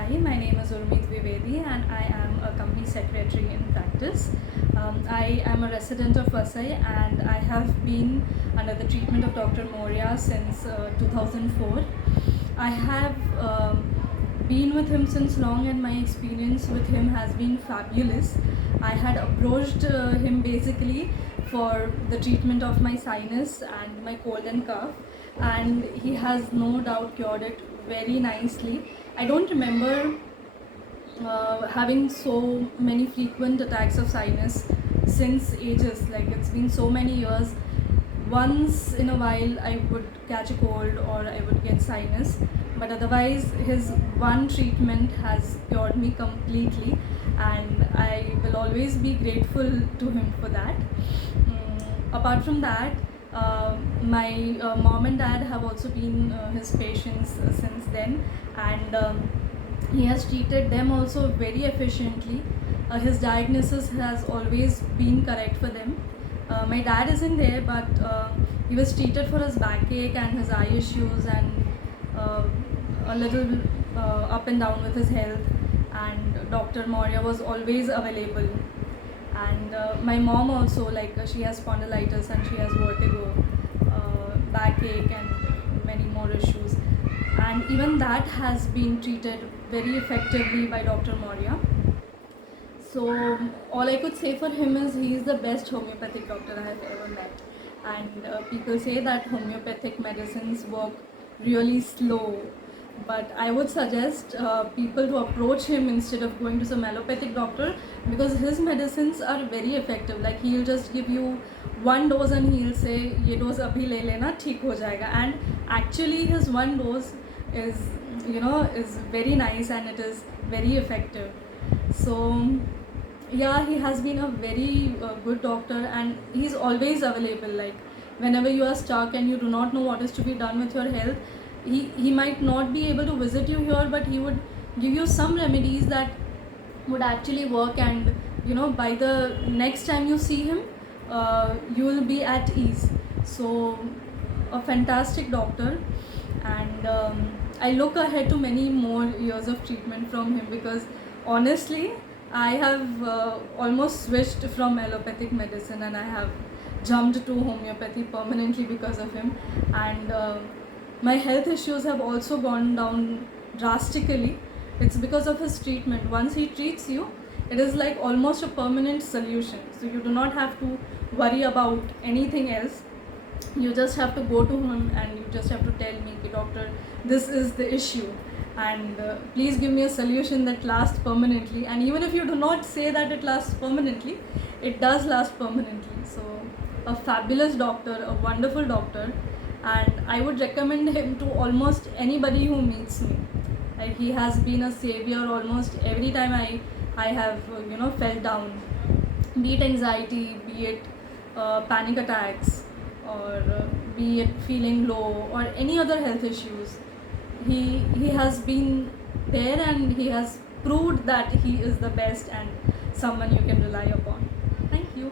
Hi, my name is Urmit Vivedi and I am a company secretary in practice. I am a resident of Vasai and I have been under the treatment of Dr. Moria since 2004. I have been with him since long and my experience with him has been fabulous. I had approached him basically for the treatment of my sinus and my cold and cough, and he has no doubt cured it very nicely. I don't remember having so many frequent attacks of sinus since ages. Like, it's been so many years. Once in a while I would catch a cold or I would get sinus, but otherwise his one treatment has cured me completely, and I will always be grateful to him for that. Apart from that, my mom and dad have also been his patients since then, and he has treated them also very efficiently. His diagnosis has always been correct for them. My dad isn't there, but he was treated for his backache and his eye issues and uh, a little up and down with his health, and Dr. Moria was always available. And my mom also, like, she has spondylitis and she has vertigo, backache and many more issues, and even that has been treated very effectively by Dr. Moria. So all I could say for him is he is the best homeopathic doctor I have ever met. And people say that homeopathic medicines work really slow, but I would suggest people to approach him instead of going to some allopathic doctor, because his medicines are very effective. Like, he'll just give you one dose and he'll say ये dose अभी ले लेना ठीक हो जाएगा, and actually his one dose is, is very nice and it is very effective. So yeah, he has been a very good doctor and he's always available. Like, whenever you are stuck and you do not know what is to be done with your health, he might not be able to visit you here, but he would give you some remedies that would actually work, and by the next time you see him, you will be at ease. So a fantastic doctor, and I look ahead to many more years of treatment from him, because honestly I have almost switched from allopathic medicine and I have jumped to homeopathy permanently because of him. And my health issues have also gone down drastically. It's because of his treatment. Once he treats you, it is like almost a permanent solution. So you do not have to worry about anything else. You just have to go to him and you just have to tell me, doctor, this is the issue, and please give me a solution that lasts permanently. And even if you do not say that it lasts permanently, it does last permanently. So a fabulous doctor, a wonderful doctor, and I would recommend him to almost anybody who meets me. Like, he has been a savior almost every time I have felt down, be it anxiety, be it panic attacks, or be it feeling low, or any other health issues. He has been there and he has proved that he is the best and someone you can rely upon. Thank you.